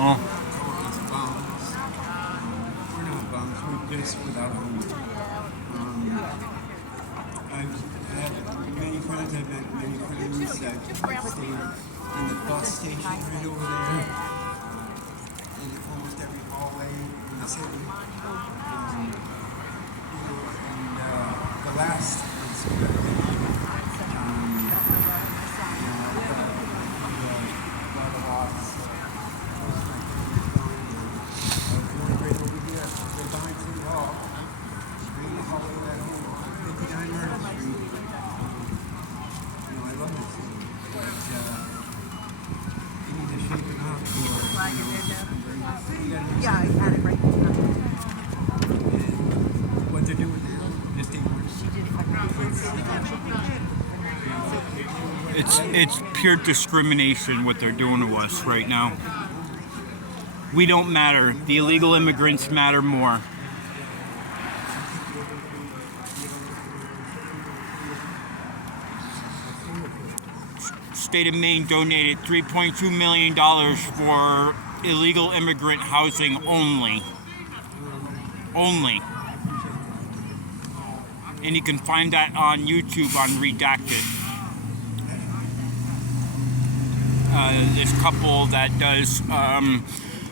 Oh, It's bums. We're not bums. We're just without homes. I've had many friends. I've met many friends that stay in the bus station right over there, in almost every hallway in the city. And the last was Yeah, I had it right. what they're doing now. Just it's pure discrimination what they're doing to us right now. We don't matter. The illegal immigrants matter more. State of Maine donated $3.2 million for illegal immigrant housing only. Only. And you can find that on YouTube on Redacted. This couple that does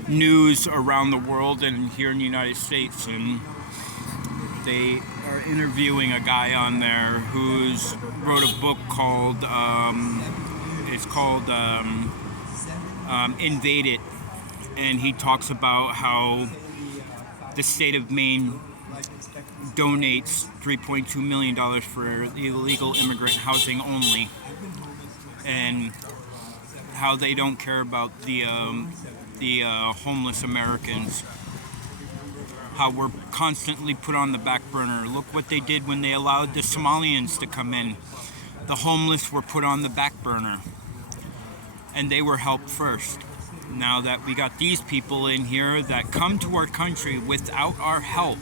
news around the world and here in the United States, and they are interviewing a guy on there who's wrote a book called Invaded, and he talks about how the state of Maine donates $3.2 million for illegal immigrant housing only, and how they don't care about the homeless Americans, how we're constantly put on the back burner. Look what they did when they allowed the Somalians to come in. The homeless were put on the back burner, and they were helped first. Now that we got these people in here that come to our country without our help,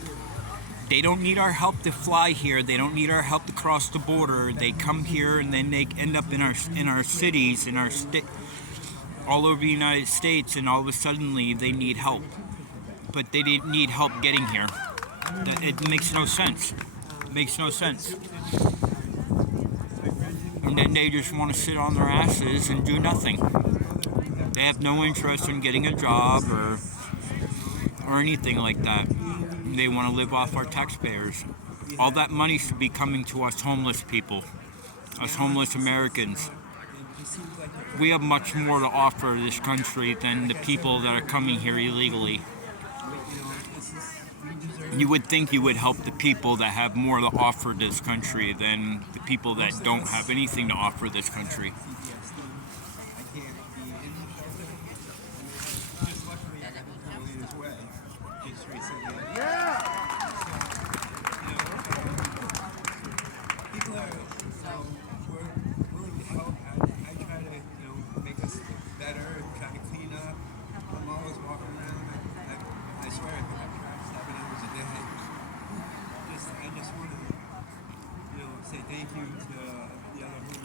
they don't need our help to fly here. They don't need our help to cross the border. They come here and then they end up in our cities, in our all over the United States, and all of a sudden they need help. But they didn't need help getting here. It makes no sense. It makes no sense. And then they just want to sit on their asses and do nothing. They have no interest in getting a job or anything like that. They want to live off our taxpayers. All that money should be coming to us homeless people, us homeless Americans. We have much more to offer this country than the people that are coming here illegally. You would think you would help the people that have more to offer this country than the people that don't have anything to offer this country.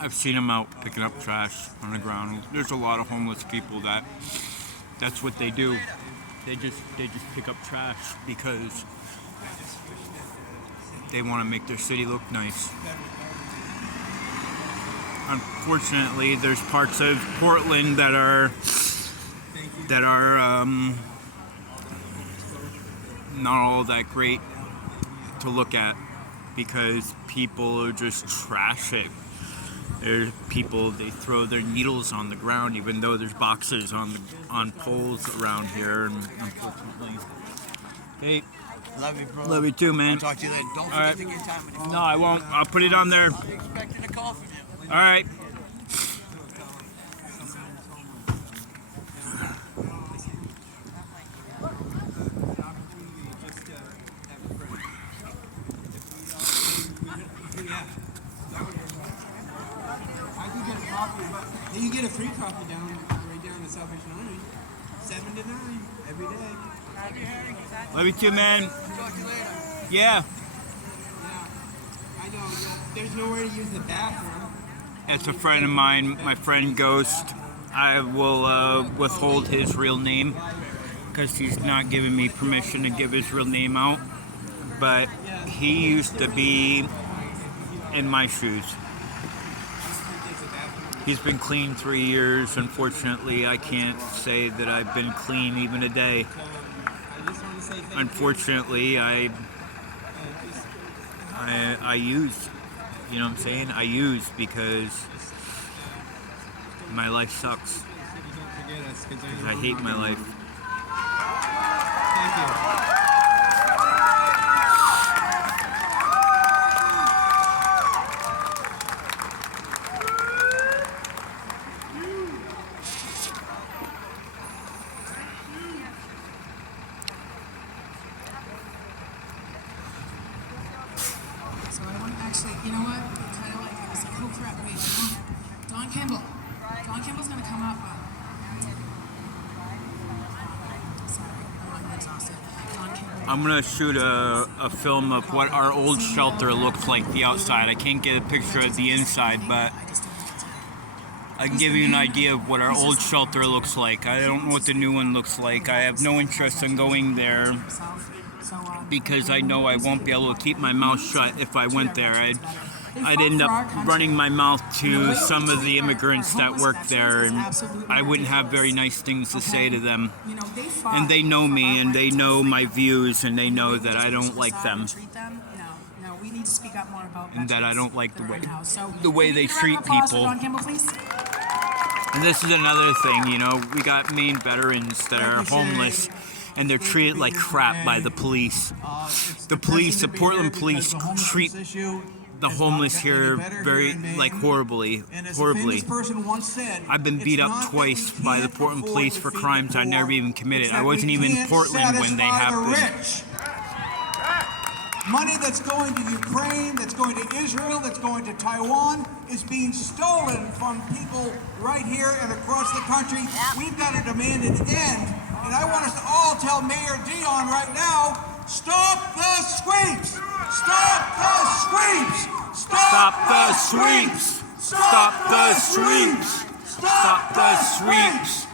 I've seen them out picking up trash on the ground. There's a lot of homeless people that's what they do. They just pick up trash because they want to make their city look nice. Unfortunately, there's parts of Portland that are not all that great to look at because people are just trashing. There's people, they throw their needles on the ground even though there's boxes on poles around here, and unfortunately. Hey, Love you, bro. love you too, man. I'll talk to you later. Don't forget to get time with your phone. No, I won't. I'll put it on there. I'm expecting a call from you. All right. You get a free coffee right down in Salvation Army, 7 to 9 every day. Love you too, man. Talk to you later. Yeah. I know. There's nowhere to use the bathroom. It's a friend of mine, my friend Ghost. I will withhold his real name because he's not giving me permission to give his real name out. But he used to be in my shoes. He's been clean 3 years. Unfortunately, I can't say that I've been clean even a day. Unfortunately, I use. You know what I'm saying? I use because my life sucks. Because I hate my life. Thank you. So I want to actually, you know what? Kind of like, I was like, oh crap, wait, Don Campbell. Don Campbell's going to come up. Sorry, I'm exhausted. Don Campbell. I'm going to shoot a film of what our old shelter looked like, the outside. I can't get a picture of the inside, but I can give you an idea of what our old shelter looks like. I don't know what the new one looks like. I have no interest in going there because I know I won't be able to keep my mouth shut if I went there. I'd end up running my mouth to some of the immigrants that work there, and I wouldn't have very nice things to say to them. And they know me, and they know my views, and they know that I don't like them. We need to speak up more about And that I don't like the way they Can we treat get a round of applause for people. Don Campbell, please? And this is another thing, you know, we got Maine veterans that are homeless and they're treated like crap by the police. The police, the Portland police, treat the homeless here very, like, horribly. I've been beat up twice by the Portland police for crimes I never even committed. I wasn't even in Portland when they happened. Money that's going to Ukraine, that's going to Israel, that's going to Taiwan is being stolen from people right here and across the country. We've got to demand an end. And I want us to all tell Mayor Dion right now, stop the sweeps! Stop the sweeps! Stop the sweeps! Stop the sweeps! Stop the sweeps!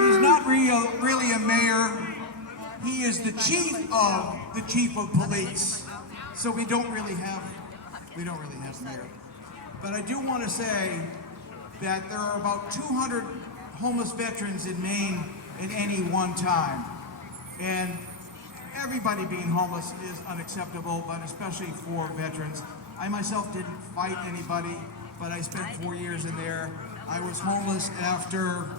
He's not really a mayor. He is the chief of police. So we don't really have a mayor. But I do want to say that there are about 200 homeless veterans in Maine at any one time. And everybody being homeless is unacceptable, but especially for veterans. I myself didn't fight anybody, but I spent 4 years in there. I was homeless after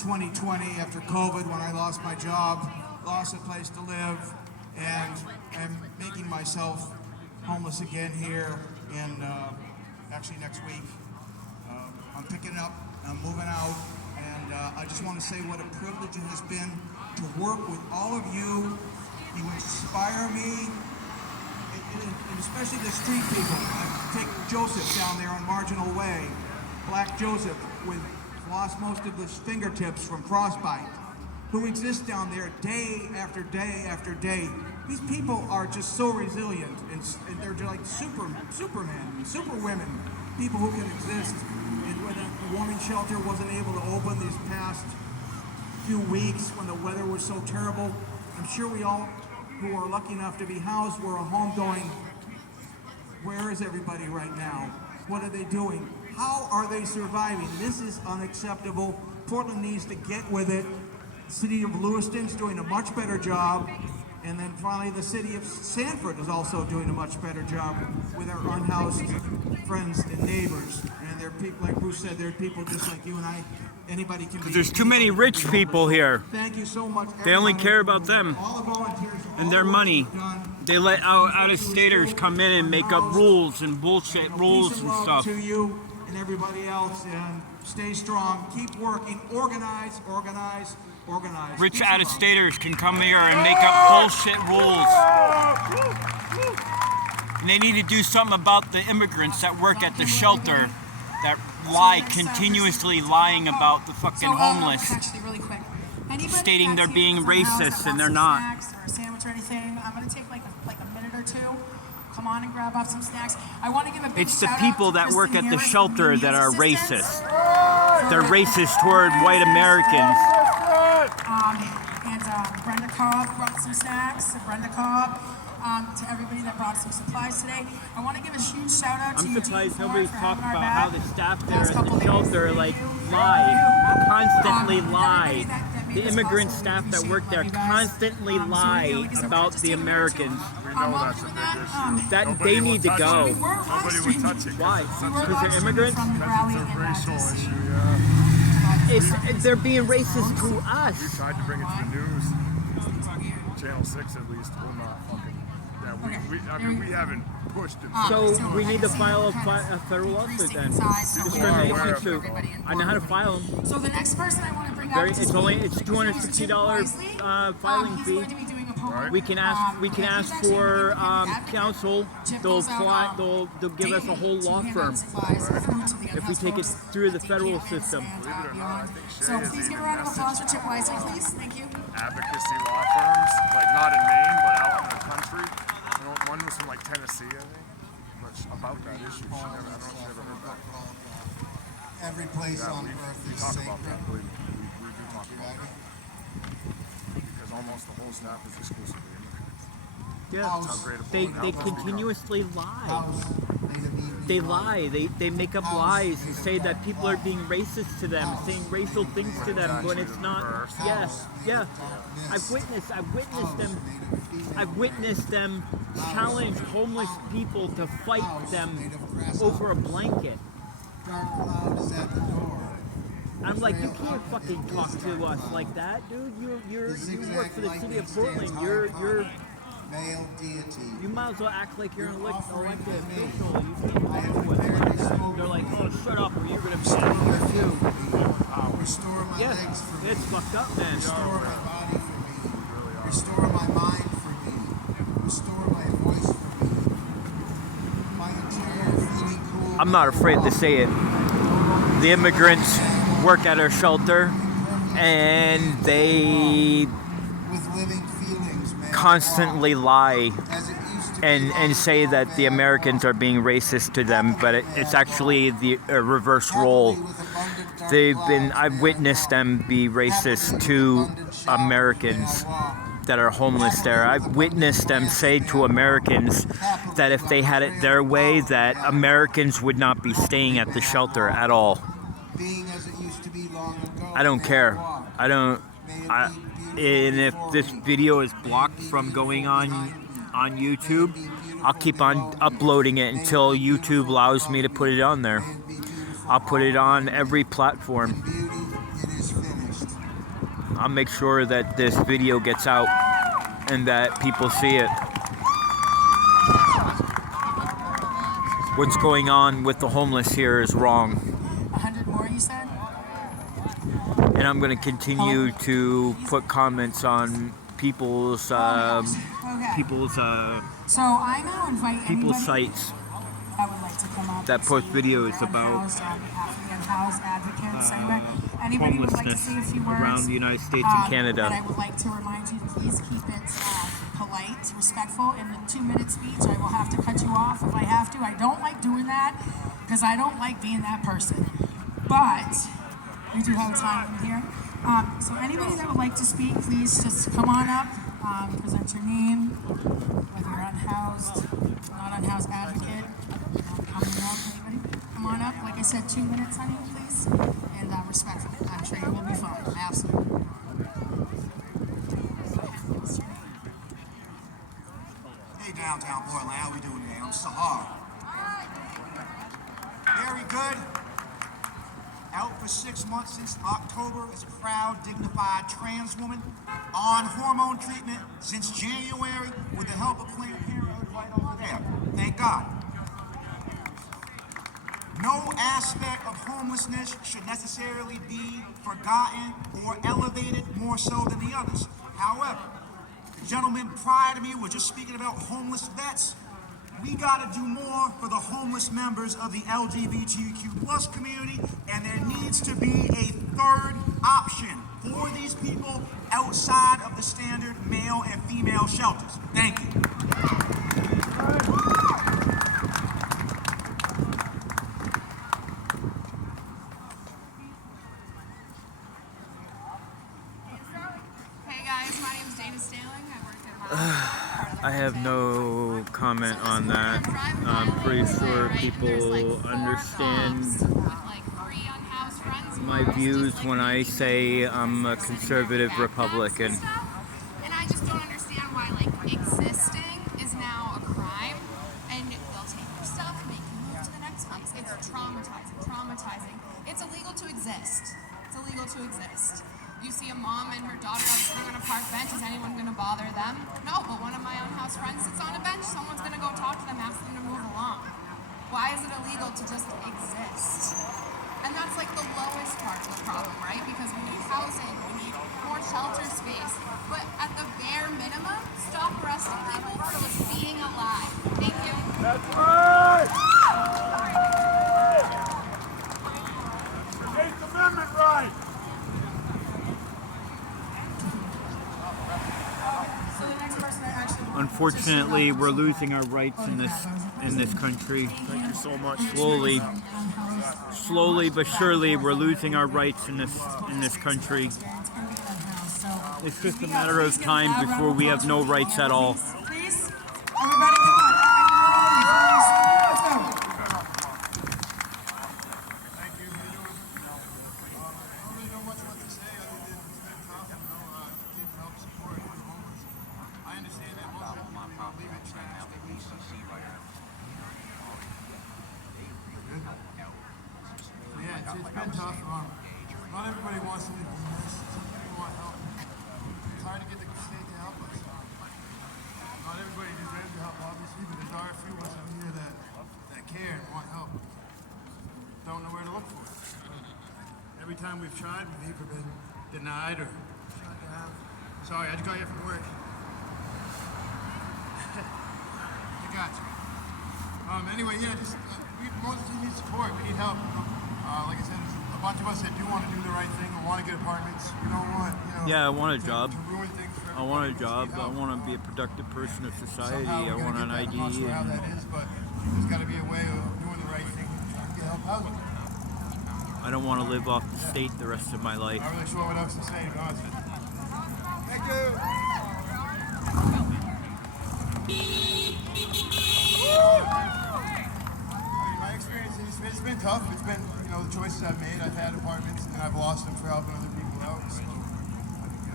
2020, after COVID, when I lost my job, lost a place to live, and I'm making myself homeless again here in, actually next week. I'm picking up, I'm moving out, and I just want to say what a privilege it has been to work with all of you. You inspire me, and especially the street people. I take Joseph down there on Marginal Way, Black Joseph, with lost most of his fingertips from frostbite, who exists down there day after day after day. These people are just so resilient, and they're like supermen, superwomen, people who can exist. And when the warming shelter wasn't able to open these past few weeks, when the weather was so terrible, I'm sure we all who are lucky enough to be housed were at home going, where is everybody right now? What are they doing? How are they surviving? This is unacceptable. Portland needs to get with it. The city of Lewiston's doing a much better job. And then finally, the city of Sanford is also doing a much better job with our unhoused friends and neighbors. And they're people, like Bruce said, they're people just like you and I. Anybody can be. There's too many rich people here. Thank you so much. They only care about them All the volunteers, and their money. They let out-of-staters come in and make up rules and bullshit rules and stuff. To you and everybody else, and stay strong. Keep working. Organize. Rich Keep strong. out-of-staters can come here and make up bullshit rules. And they need to do something about the immigrants that work at the shelter that lie, continuously lying about the fucking homeless. Actually, really quick. Anybody Stating they're that's being here from the house racist that and they're wants not. some snacks or a sandwich or anything, I'm going to take like a minute or two. come on and grab up some snacks. I want to give a big It's the shout people out to that work Kristen at the Harris, shelter meals that are assistants. racist. They're racist toward white Americans. And Brenda Cobb brought some snacks. Brenda Cobb, to everybody that brought some supplies today. I want to give a huge shout out to I'm you. surprised Team nobody's Four, for talking having about our how back the staff there last at couple the days. shelter Thank like you. lie, constantly Everybody lie. that made The this immigrant possible, staff we that appreciate work it. there Love you guys. constantly So lie here we go. about Just the take a minute to- Americans. We know while that's a doing big that, issue. That Nobody they will need to touch go. it. we were live Nobody would touch streaming. it. Why? It's We such were Because they're live streaming immigrants? from the Because rally it's a in racial DC. issue, yeah. They're being racist to We us. tried to bring it to the news. Channel 6 at least will not fucking. Yeah, we haven't pushed it. So we need to file a federal lawsuit then. Discrimination suit. I know how to file them. So the next person I want to bring Very- up it's to only- speak, it's his name is $250 Jim Wisely. filing He's fee. going to be doing a promo. Right. We can ask he's actually for an advocate. counsel. Chip They'll goes out, they'll give us a whole daily law to hand firm. out supplies of food to the If we unhoused take it folks through the at federal encampments system. and, Believe it or not, I beyond. think Shay So has please give even a round of applause for messaged Chip Wisely, please. Thank you. Advocacy law firms, like not in Maine, but out in the country. You know, one was from like Tennessee, I think, but about that issue. I don't know if she ever heard that. Every place Yeah, on we earth is talk about sacred. that. Believe me, we do talk about that because almost the whole staff is exclusively immigrants. Yeah, How great a they Portland they house has become. continuously lie. House made of Eden They light. lie. They make up lies and say that people are being racist to them, saying racial things to them when it's not. Yeah, yeah. I've witnessed them challenge homeless people to fight them over a blanket. Dark cloud is at the door. I'm like, you can't fucking talk to us like that, dude. You work for the city of Portland. You're Male deity. you might as well act like you're an elected official. You I can't have talk to us prepared like a that. smoke They're like, oh, shut up, or you're gonna Restore pay my for feet you. for me. Restore my Yeah, legs for me. it's fucked up, man. Restore my body for me. Restore my mind for me. Restore my voice for me. My interior feeling cool. I'm not afraid to say it. The immigrants work at our shelter, and they With living feelings, man. constantly lie As it used to be and long say ago, that the man. Americans are being racist to them, but it's actually the reverse role. Happily with abundant dark I've clouds, witnessed man. them be racist Happily to with abundant showers, Americans man, I walk. that are homeless there. I've witnessed them say to Americans that if they had it their way, that Americans would not be staying at the shelter at all. Being as it used to be long ago, I don't man, care. walk. I don't. May it I, be beautiful and if before this me. video is May it blocked be from beautiful going behind me. on May YouTube, it be beautiful I'll keep on below me. uploading it May until be YouTube beautiful allows me to above put it on May there. it be beautiful I'll put it on all every around. platform. In beauty, it is finished. I'll make sure that this video gets out and that people see it. What's going on with the homeless here is wrong. 100 more, you said? And I'm going to continue to put comments on people's Okay. So I now invite people's anybody sites that would like to come up that and post speak videos on about unhoused, on behalf of the unhoused advocates. Anybody would like to homelessness say a few words around the United States and Canada. And I would like to remind you to please keep it polite, respectful. In the 2-minute speech, I will have to cut you off if I have to. I don't like doing that because I don't like being that person. But we do have time in here. So anybody that would like to speak, please just come on up, present your name, whether you're unhoused, not unhoused advocate, coming up, anybody. Come on up. Like I said, 2 minutes, honey, please. And respectfully. I'm sure you will be fine. Absolutely. Hey, downtown Portland, how we doing today? I'm Sahar. Very good. Out for 6 months since October as a proud, dignified trans woman. On hormone treatment since January with the help of Planned Parenthood right over there. Thank God. No aspect of homelessness should necessarily be forgotten or elevated more so than the others. However, the gentleman prior to me was just speaking about homeless vets. We got to do more for the homeless members of the LGBTQ plus community, and there needs to be a third option for these people outside of the standard male and female shelters. Thank you. Dana Staling. I work at Miles. I have no comment on that. I'm pretty sure people understand my views when I say I'm a conservative Republican. And I just don't understand why, like, existing is now a crime, and they'll take your stuff, make you move to the next place. It's traumatizing. It's illegal to exist. It's illegal to exist. You see a mom and her daughter out sitting on a park bench, is anyone going to bother them? No, but one of my own house friends sits on a bench, someone's going to go talk to them, ask them to move along. Why is it illegal to just exist? And that's like the lowest part of the problem, right? Because we need housing, we need more shelter space, but at the bare minimum, stop arresting people for just being alive. Thank you. That's right! Eighth Amendment right! So the next person I actually want Unfortunately, we're losing our rights in this country. Thank you so much. Slowly but surely, we're losing our rights in this country. It's just a matter of time before we have no rights at all. Please, everybody, come on. Let's go. Thank you. How you doing? I don't really know much what to say other than it's been tough, getting help, support for the homeless. I understand that most people really don't leave it trash, they leave stuff everywhere. Yeah, it's been tough. Not everybody wants to leave homeless. Some people want help. It's hard to get the state to help us. Not everybody deserves the help, obviously, but there are a few of us out here that care and want help. Don't know where to look for it. Every time we've tried, we've either been denied or shut down. Sorry, I just got here from work. I got you. Anyway, yeah, just we mostly need support. We need help. Like I said, there's a bunch of us that do want to do the right thing and want to get apartments. We don't want, Yeah, I want a job. to ruin things for I want a everybody. We just job. need I help. want to be a productive person of society. Somehow I we're want gonna an get ID. that. I'm not sure how And that is, but there's got to be a way of doing the right thing and trying to get help housing. I don't want to live off the state the rest of my life. Not really sure what else to say, to be honest with you. Thank you. My experience is it's been tough. It's been, the choices I've made. I've had apartments and I've lost them for helping other people out. So,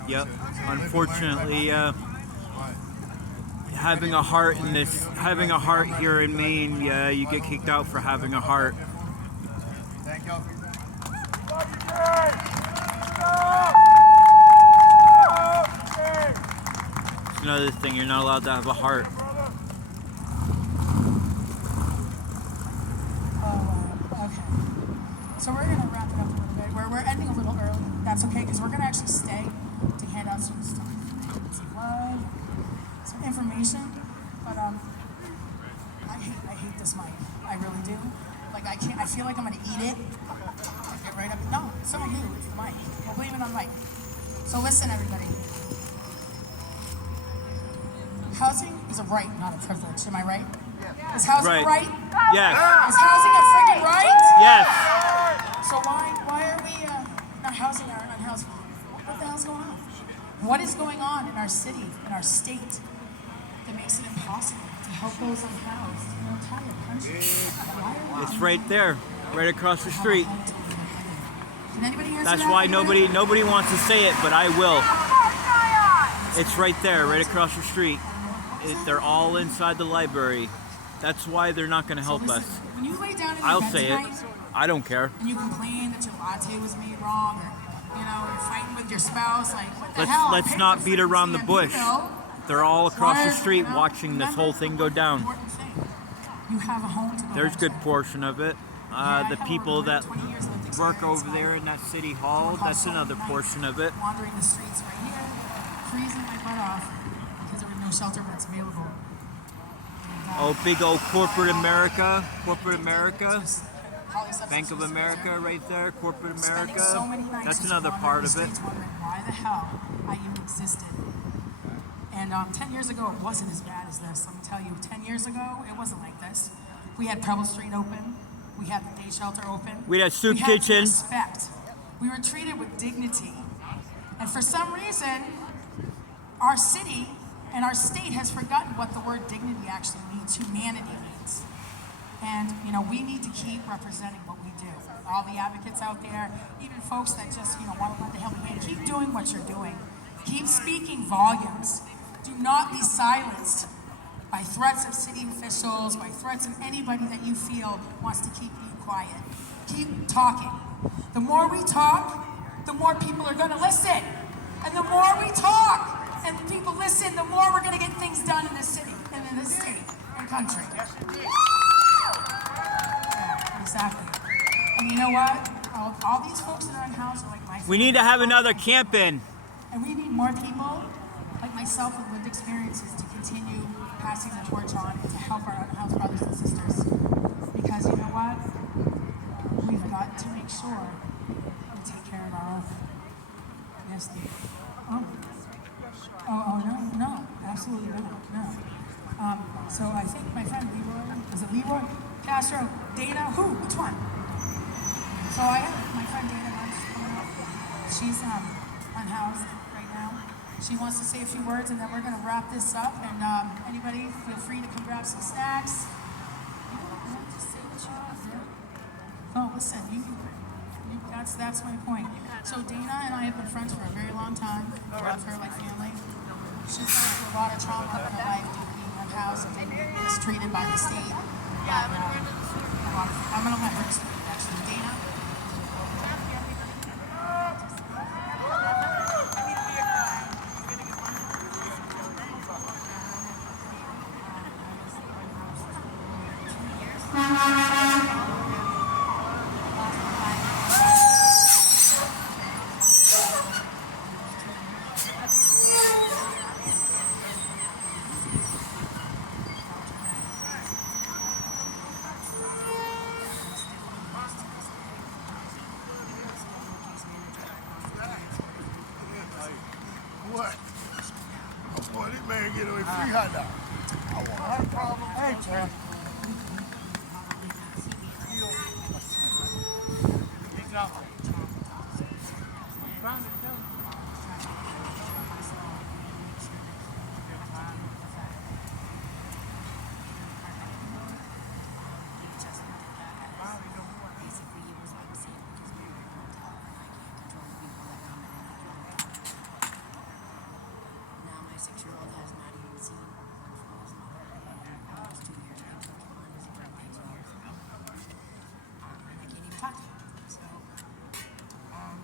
Yep. it's a live and learn Unfortunately, type of thing. having a heart here in Maine, you get kicked out for having a heart. Thank y'all for your time. It's another thing, you're not allowed to have a heart. Okay. So we're going to wrap it up a little bit. We're ending a little early. That's okay, because we're going to actually stay to hand out some stuff. Some information. But I hate this mic. I really do. Like, I can't. I feel like I'm going to eat it. Get right up. No, it's not you. It's the mic. We'll blame it on Mike. So listen, everybody. Housing is a right, not a privilege. Am I right? Is housing a right? Yes. Is housing a freaking right? Yes. So why are we not housing our unhoused? What the hell's going on? What is going on in our city, in our state, that makes it impossible to help those unhoused in our entire country? Why are we It's right there, right across the street. Can anybody answer That's that? why nobody wants to say it, but I will. It's right there, right across the street. They're all inside the library. That's why they're not going to help us. When you lay down in I'll your bed say it. tonight, I don't care. and you complain that your latte was made wrong, or you're fighting with your spouse, like what the hell? Let's not beat around the bush. They're all across the street Why are- watching this whole thing go down. Important thing. You have a home to go There's a home good to. portion of it. I The have people over that 20 years of lived work experience. over there in that city hall, that's another portion of it. Wandering the streets right here, freezing my butt off because there were no shelter beds available. Oh, big old corporate America, Just Holly Substance Bank of Use America Center. right there, corporate Spending America. so many nights That's just another wandering part the of it. streets wondering why the hell I even existed. And 10 years ago, it wasn't as bad as this. Let me tell you, 10 years ago, it wasn't like this. We had Preble Street open. We had the day shelter open. We had soup we had kitchen. Respect. We were treated with dignity. And for some reason, our city and our state has forgotten what the word dignity actually means, humanity means. And, you know, we need to keep representing what we do. All the advocates out there, even folks that just, you know, want to let the hell be, keep doing what you're doing. Keep speaking volumes. Do not be silenced by threats of city officials, by threats of anybody that you feel wants to keep you quiet. Keep talking. The more we talk, the more people are going to listen. And the more we talk and people listen, the more we're going to get things done in this city, and in this state and country. Yeah, exactly. And you know what? All these folks that are unhoused are like my We need to have another camp-in. and we need more people like myself with lived experiences to continue passing the torch on and to help our unhoused brothers and sisters. Because you know what? We've got to make sure we take care of our own. Yes, Steve. No, absolutely not. No. So I think my friend Leroy, is it Leroy? Castro, Dana, who? Which one? So I have my friend Dana Bunch coming up. She's unhoused right now. She wants to say a few words, and then we're going to wrap this up. And anybody, feel free to come grab some snacks. Just say what you want. Oh, listen, that's my point. So Dana and I have been friends for a very long time. I love her like family. She's gone through a lot of trauma in her life, being unhoused and being mistreated by the state. I'm going to let her speak, actually. Dana? What? Oh boy, this man get away free hot dog. I want not a problem. Hey, champ. Now my 6-year-old has not even seen his mother. Almost 2 years. I took him on his birthday 2 years ago. And I can't even talk to him. So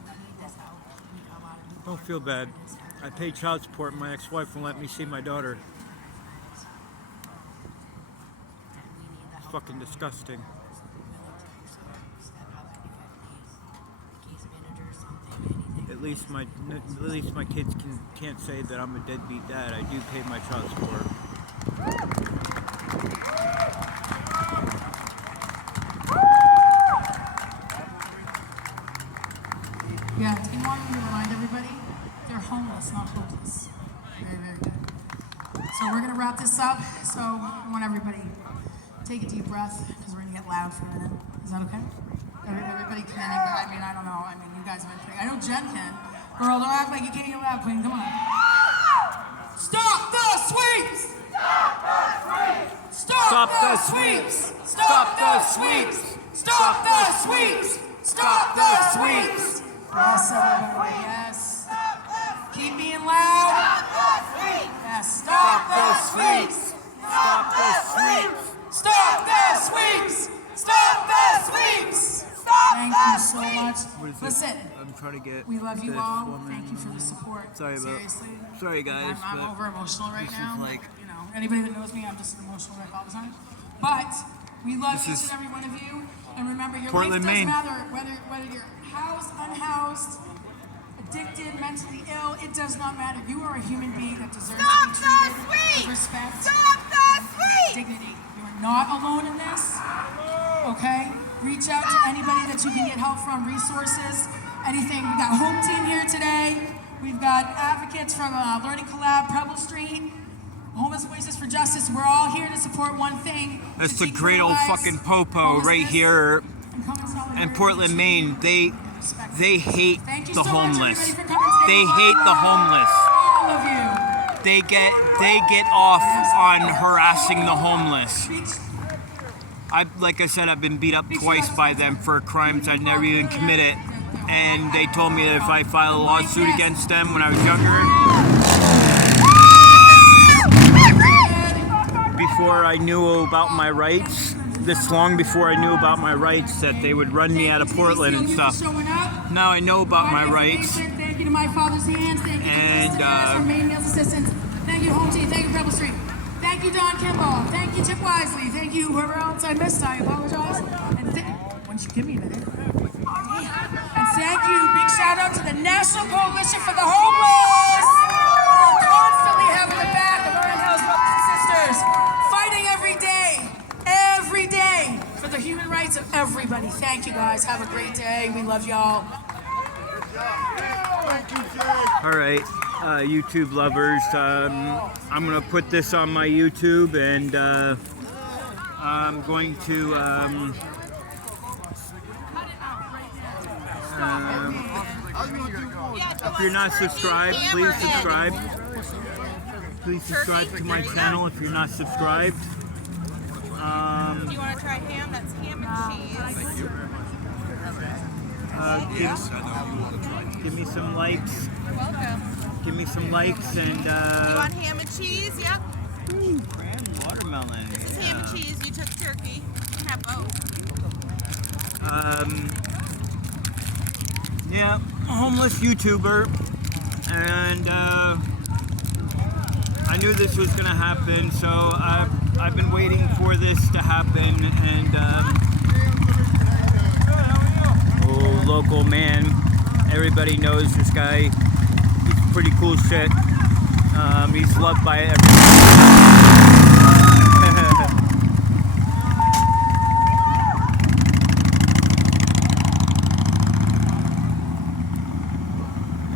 we need this help. We need a lot of people. Don't feel bad. I pay child support and my ex-wife won't let me see my daughter. And we need the It's help. fucking disgusting. At least my kids can't say that I'm a deadbeat dad. I do pay my child support. Yeah, do you want me to remind everybody? They're homeless, not hopeless. Very, very good. So we're going to wrap this up. So I want everybody to take a deep breath because we're going to get loud for a minute. Is that okay? Everybody can. I mean, I don't know. I mean, you guys have been pretty. I know Jen can. Girl, don't act like you can't get loud, Queen. Come on. Stop the sweeps! Stop the sweeps! Stop the sweeps! Stop the sweeps! Stop the sweeps! Stop the sweeps! Yes, everybody. Yes. Keep being loud. Yes. Stop the sweeps! Stop the sweeps! Stop the sweeps! Stop the sweeps! Thank you so much. What is Listen, it? I'm trying to get we love you this all. woman- Thank you for the support. Sorry about- Seriously. sorry, guys, I'm but over emotional right this is now. like- You know, anybody that knows me, I'm just an emotional wreck all the time. But we love This each is and every one of you. And remember, your Portland, life doesn't Maine. matter whether you're housed, unhoused, addicted, mentally ill. It does not matter. You are a human being that deserves Stop to be the treated with sweep! respect. Stop the sweep! Dignity. You are not alone in this. Okay? Reach out to anybody that you can get help from, resources, anything. We got home team here today. We've got advocates from Learning Collab, Preble Street, Homeless Voices for Justice. We're all here to support one thing. That's to the great old decriminalize fucking popo right homelessness here and come in solidarity in with Portland, you. Maine. They hate Thank you the so much, homeless. everybody, for coming today. They hate the homeless. All of you. they get off on harassing the homeless. Like I said, I've been beat up twice by them for crimes I'd never even committed, and they told me that if I file a lawsuit against them when I was younger, before I knew about my rights, this long before I knew about my rights, that they would run me out of Portland and stuff. Now I know about my rights. Thank you to my father's hands. Thank you And to Maine Meals Assistance. Thank you, Home Team. Thank you, Rebel Street. Thank you, Don Kimball. Thank you, Chip Wisely. Thank you, whoever else I missed. I apologize. And once you give me a minute. And thank you. Big shout out to the National Coalition for the Homeless for constantly having the back of our in-house brothers and sisters, fighting every day for the human rights of everybody. Thank you, guys. Have a great day. We love y'all. All right, YouTube lovers, I'm gonna put this on my YouTube, and I'm going to if you're not subscribed, please subscribe. Please subscribe to my channel if you're not subscribed. Do you want to try ham? That's ham and cheese. Give me some likes. You're welcome. Give me some likes, and You want ham and cheese? Yep. grand watermelon. This is ham and cheese. You took turkey. You can have both. Yeah, a homeless YouTuber, and I knew this was gonna happen, so I've been waiting for this to happen, and oh, local man, everybody knows this guy. He's pretty cool shit. He's loved by everyone.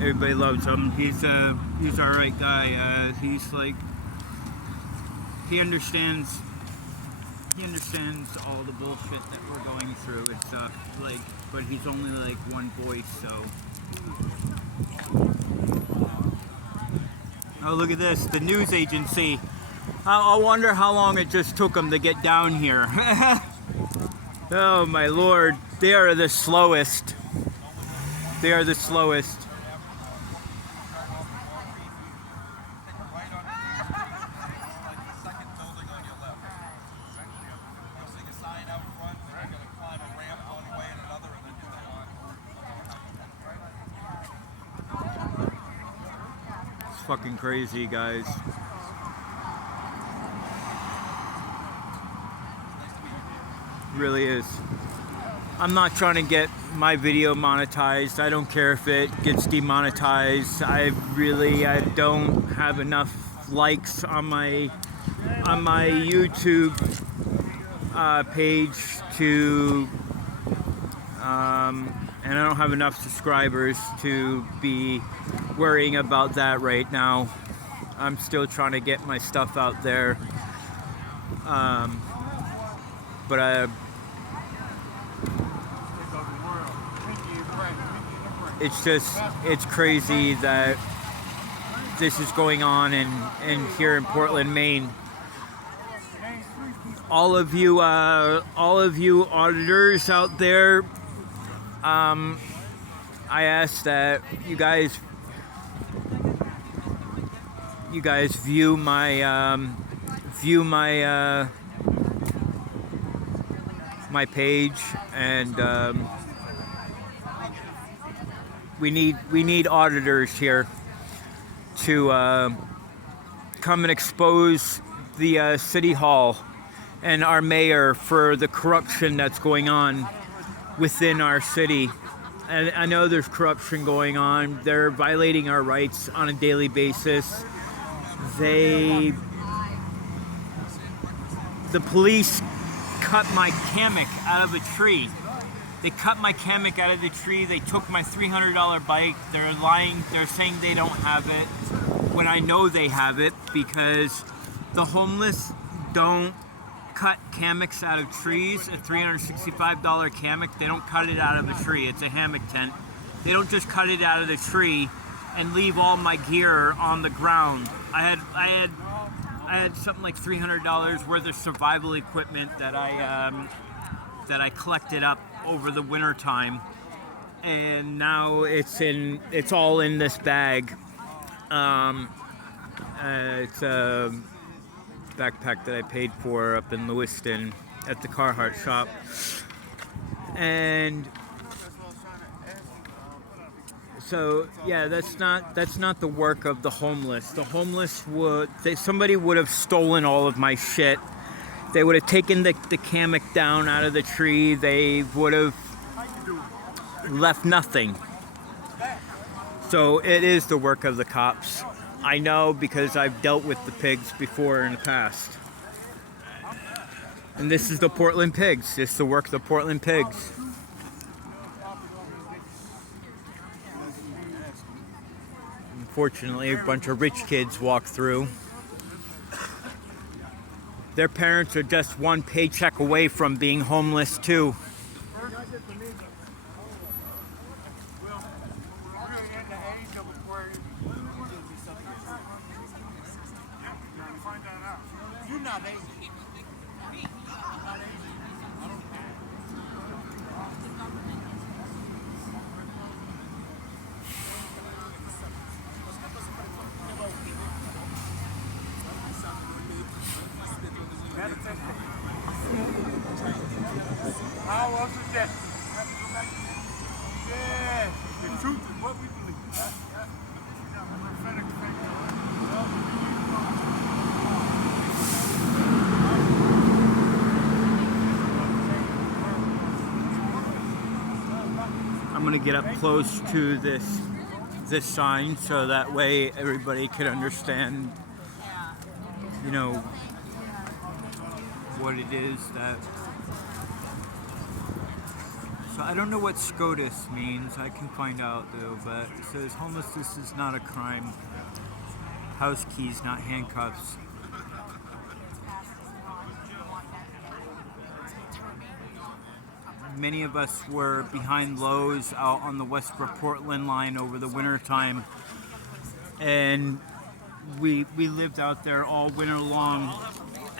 Everybody loves him. He's all right guy. He's like, he understands all the bullshit that we're going through. It's like, but he's only like one voice, so. Oh, look at this, the news agency. I wonder how long it just took them to get down here. Oh my lord, they are the slowest. They are the slowest. Fucking crazy, guys. Really is. I'm not trying to get my video monetized. I don't care if it gets demonetized. I don't have enough likes on my YouTube page to and I don't have enough subscribers to be worrying about that right now. I'm still trying to get my stuff out there. But it's crazy that this is going on in here in Portland, Maine. All of you auditors out there, I ask that you guys view my my page, and we need auditors here to come and expose the city hall and our mayor for the corruption that's going on within our city. And I know there's corruption going on. They're violating our rights on a daily basis. The police cut my hammock out of a tree. They cut my hammock out of the tree. They took my $300 bike. They're lying. They're saying they don't have it when I know they have it, because the homeless don't cut hammocks out of trees. A $365 hammock, they don't cut it out of a tree. It's a hammock tent. They don't just cut it out of the tree and leave all my gear on the ground. I had something like $300 worth of survival equipment that I collected up over the winter time, and now it's all in this bag. It's a backpack that I paid for up in Lewiston at the Carhartt shop, and so yeah, that's not the work of the homeless. The homeless somebody would have stolen all of my shit. They would have taken the hammock down out of the tree. They would have left nothing. So it is the work of the cops. I know because I've dealt with the pigs before in the past. And this is the Portland pigs. It's the work of the Portland pigs. Unfortunately, a bunch of rich kids walk through. Their parents are just one paycheck away from being homeless too. You're not Asian. How was it that? Yeah, the truth is what we believe. I'm gonna get up close to this sign so that way everybody can understand, you know, what it is that. So I don't know what SCOTUS means. I can find out though, but it says homelessness is not a crime. House keys, not handcuffs. Many of us were behind Lowe's out on the Westbrook Portland line over the winter time, and we lived out there all winter long.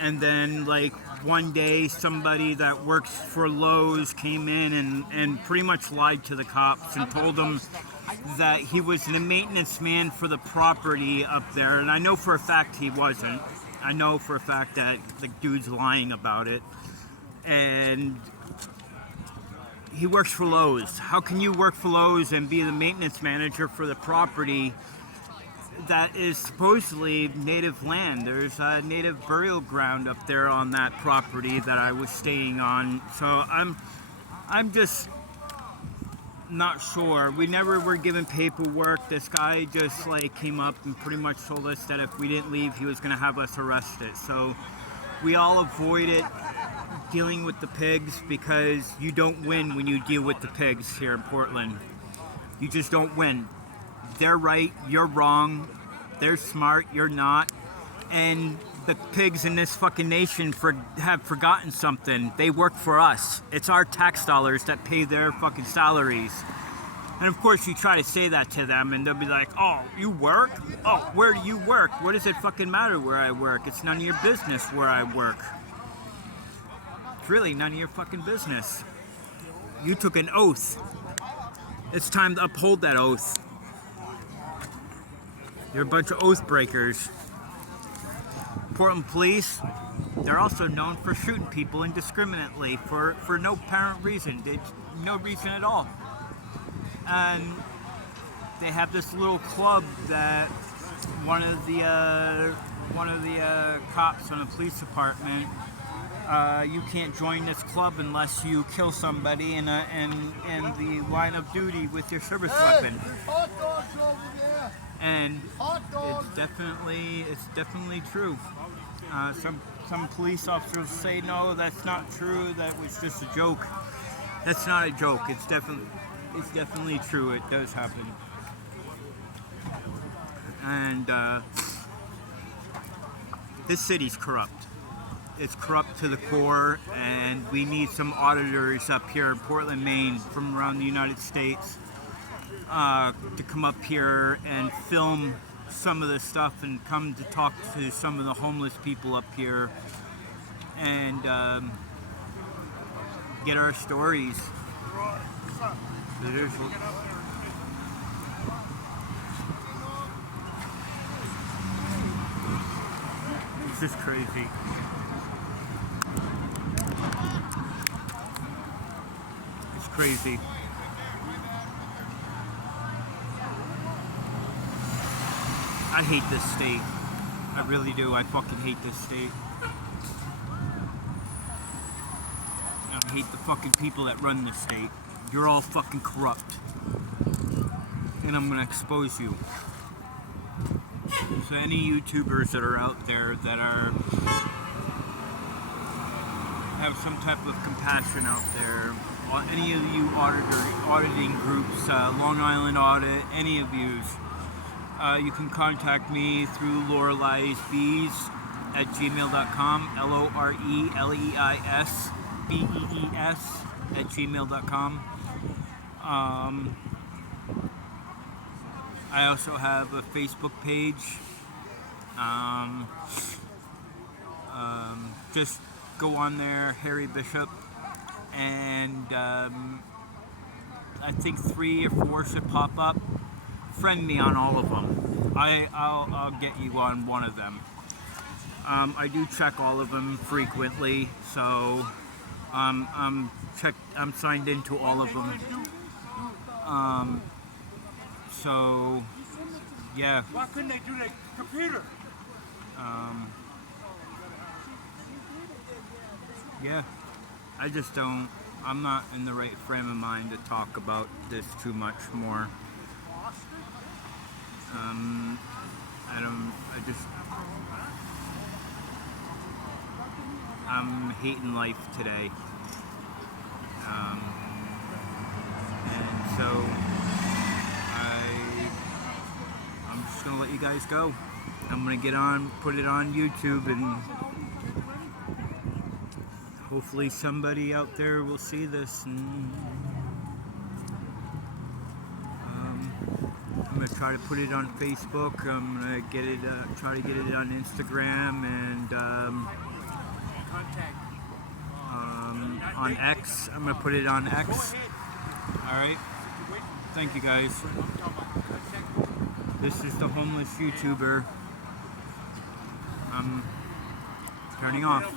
And then like one day somebody that works for Lowe's came in and pretty much lied to the cops and told them that he was the maintenance man for the property up there, and I know for a fact he wasn't. I know for a fact that the dude's lying about it, and he works for Lowe's. How can you work for Lowe's and be the maintenance manager for the property that is supposedly native land? There's a native burial ground up there on that property that I was staying on. So I'm just not sure. We never were given paperwork. This guy just like came up and pretty much told us that if we didn't leave, he was going to have us arrested. So we all avoided dealing with the pigs because you don't win when you deal with the pigs here in Portland. You just don't win. They're right, you're wrong. They're smart, you're not. And the pigs in this fucking nation have forgotten something. They work for us. It's our tax dollars that pay their fucking salaries. And of course you try to say that to them and they'll be like, oh, you work? Oh, where do you work? What does it fucking matter where I work? It's none of your business where I work. It's really none of your fucking business. You took an oath. It's time to uphold that oath. You're a bunch of oath breakers. Portland police, they're also known for shooting people indiscriminately for no apparent reason. No reason at all. And they have this little club that one of the cops on the police department, you can't join this club unless you kill somebody in the line of duty with your service weapon. Hot dogs over there. And Hot dogs. it's definitely true. Some police officers say no, that's not true. That was just a joke. That's not a joke. It's definitely true. It does happen. And this city's corrupt. It's corrupt to the core, and we need some auditors up here in Portland, Maine, from around the United States. to come up here and film some of the stuff and come to talk to some of the homeless people up here and get our stories. It's just crazy. It's crazy. I hate this state. I really do. I fucking hate this state. I hate the fucking people that run this state. You're all fucking corrupt. And I'm gonna expose you. So any YouTubers that are out there that have some type of compassion out there, or any of you auditing groups, Long Island Audit, any of yous, you can contact me through loreleisbees@gmail.com, LORELEISBEES@gmail.com. I also have a Facebook page. Just go on there, Harry Bishop, and I think 3 or 4 should pop up. Friend me on all of them. I'll get you on one of them. I do check all of them frequently, so I'm signed into all of them. So yeah. Why couldn't they do the computer? Yeah. I just don't. I'm not in the right frame of mind to talk about this too much more. I'm hating life today. And so I'm just gonna let you guys go. I'm gonna put it on YouTube, and hopefully somebody out there will see this. And I'm gonna try to put it on Facebook. I'm gonna try to get it on Instagram and on X. I'm gonna put it on X. All right. Thank you guys. This is the homeless YouTuber. I'm turning off.